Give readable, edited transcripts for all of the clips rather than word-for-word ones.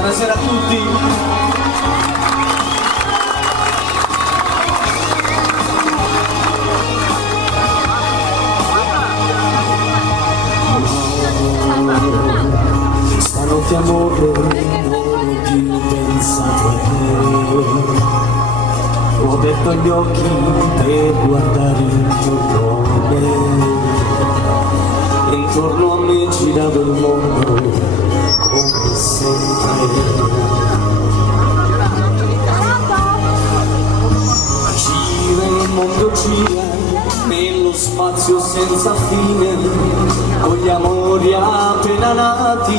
Buonasera a tutti. Stanotte amore non ho più pensato a te. Ho aperto gli occhi per guardare il tuo nome. Intorno a me è girato il mondo come sempre. Gira il mondo, gira nello spazio senza fine, con gli amori appena nati,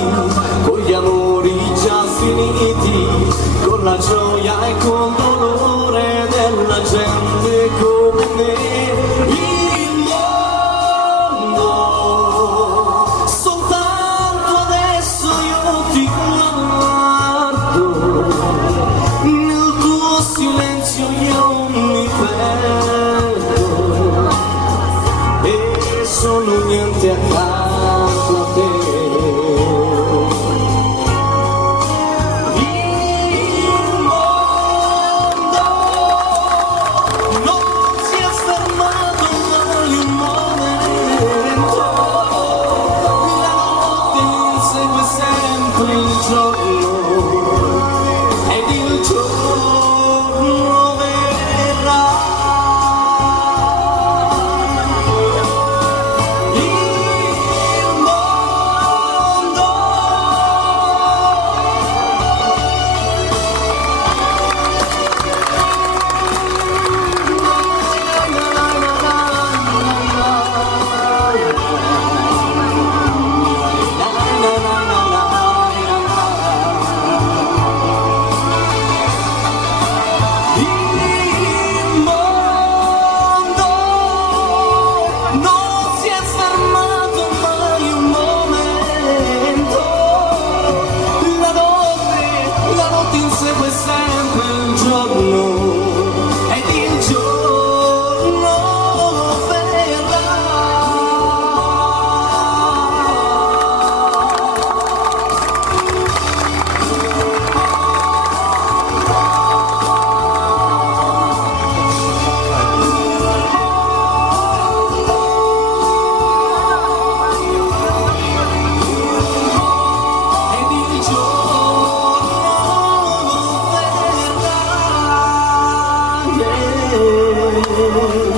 con gli amori già finiti, con la gioia e con dolore della gente come me. Sono niente accanto a te. Il mondo non si è fermato mai un momento. La notte insegue sempre il giorno ed il giorno verrà. Yeah.